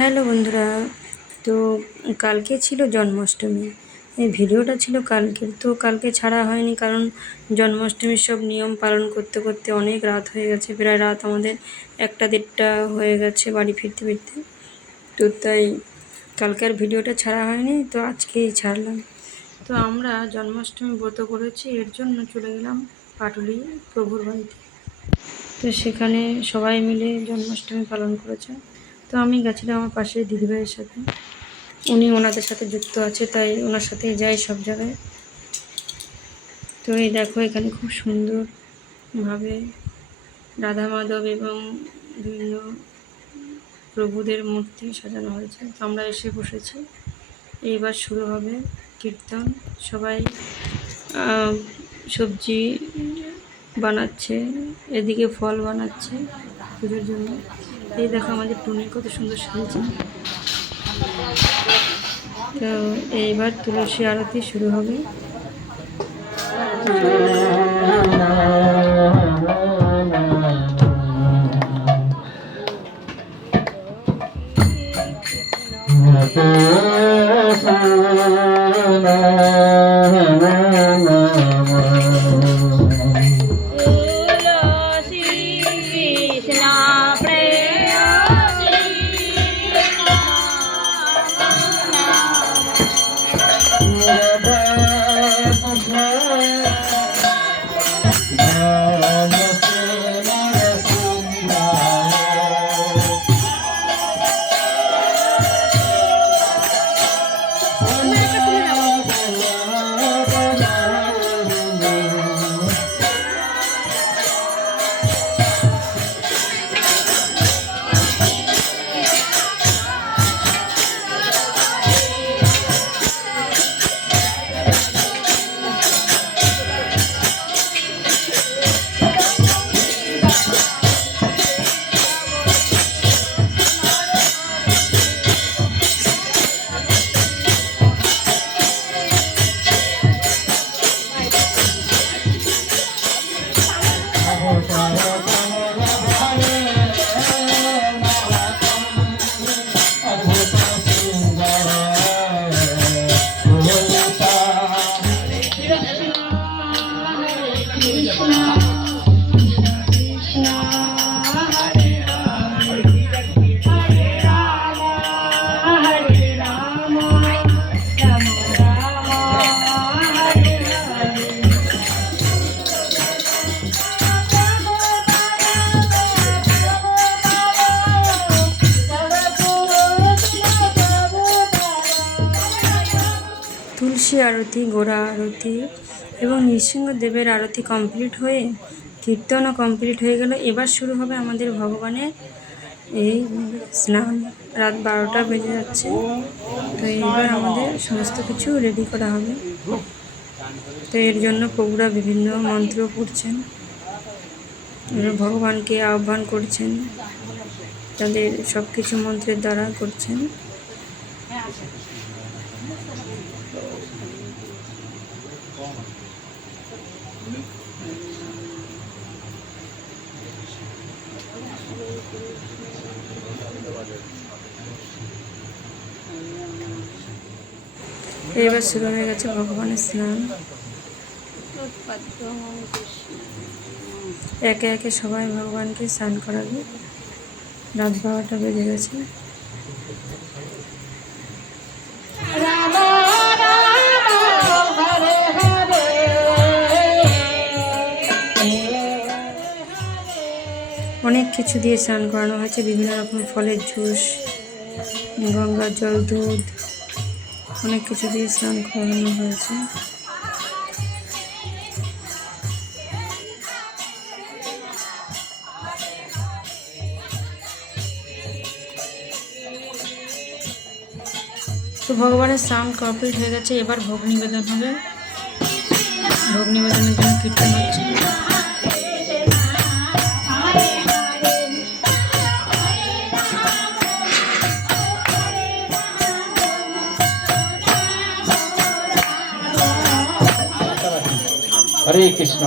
Hello বন্ধুরা, তো কালকে ছিল জন্মাষ্টমী। এই ভিডিওটা ছিল কালকের, তো কালকে ছাড়া হয়নি কারণ জন্মাষ্টমীর সব নিয়ম পালন করতে করতে অনেক রাত হয়ে গেছে। প্রায় রাত আমাদের 1টা 1:30 হয়ে গেছে বাড়ি ফিরতে ফিরতে। তো তাই কালকে আর ভিডিওটা ছাড়া হয়নি, তো আজকেই ছাড়লাম। তো আমরা জন্মাষ্টমী ব্রত করেছি, এর জন্য চলে গেলাম পাটুলি প্রভুর বাড়িতে। তো সেখানে সবাই মিলে জন্মাষ্টমী পালন করেছে। তো আমি গেছিলাম আমার পাশে দিদিভাইয়ের সাথে, উনি ওনাদের সাথে যুক্ত আছে, তাই ওনার সাথেই যাই সব জায়গায়। তো এই দেখো, এখানে খুব সুন্দরভাবে রাধা মাধব এবং বিভিন্ন প্রভুদের মূর্তি সাজানো হয়েছে। তো আমরা এসে বসেছি, এইবার শুরু হবে কীর্তন। সবাই সবজি বানাচ্ছে, এদিকে ফল বানাচ্ছে পুজোর জন্য। এই দেখো আমাদের টুনি কত সুন্দর সাজছে। তো এইবার তুলসী আরতি শুরু হবে। তুলসী আরতি, গোড়া আরতি এবং নৃসিংহদেবের আরতি কমপ্লিট হয়ে কীর্তনও কমপ্লিট হয়ে গেল। এবার শুরু হবে আমাদের ভগবানের এই স্নান। রাত 12টা বেজে যাচ্ছে। তো এবার আমাদের সমস্ত কিছু রেডি করা হবে। তো এর জন্য প্রভুরা বিভিন্ন মন্ত্র পড়ছেন, ভগবানকে আহ্বান করছেন, তাদের সব কিছু মন্ত্রের দ্বারা করছেন। এবার শুরু হয়ে গেছে ভগবানের স্নান। একে একে সবাই ভগবানকে স্নান করাবে। রাত 12টা বেজে গেছে। অনেক কিছু দিয়ে স্নান করানো হয়েছে, বিভিন্ন রকম ফলের জুস, গঙ্গার জল, দুধ, অনেক কিছু দিয়ে স্নান করানো হয়েছে। তো ভগবানের স্নান কমপ্লিট হয়ে গেছে, এবার ভোগ নিবেদন হবে। ভোগ নিবেদনের জন্য কীর্তন হচ্ছে। হরে কৃষ্ণ।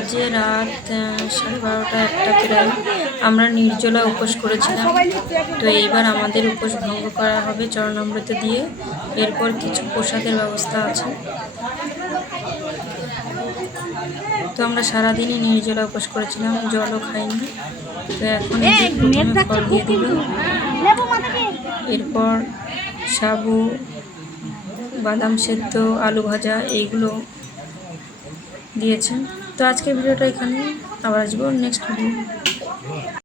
বাজে রাত 12:30 একটা প্রায়। আমরা নির্জলা উপোস করেছিলাম। তো এইবার আমাদের উপোস ভঙ্গ করা হবে চরণামৃত দিয়ে। এরপর কিছু প্রসাদের ব্যবস্থা আছে। তো আমরা সারাদিনই নির্জলা উপোস করেছিলাম, জলও খাইনি। তো এখন প্রথমে ফল দিয়ে দিল, এরপর সাবু, বাদাম সেদ্ধ, আলু ভাজা এইগুলো দিয়েছে। তো আজকের ভিডিওটা এখানে, আবার আসবো নেক্সট ভিডিও।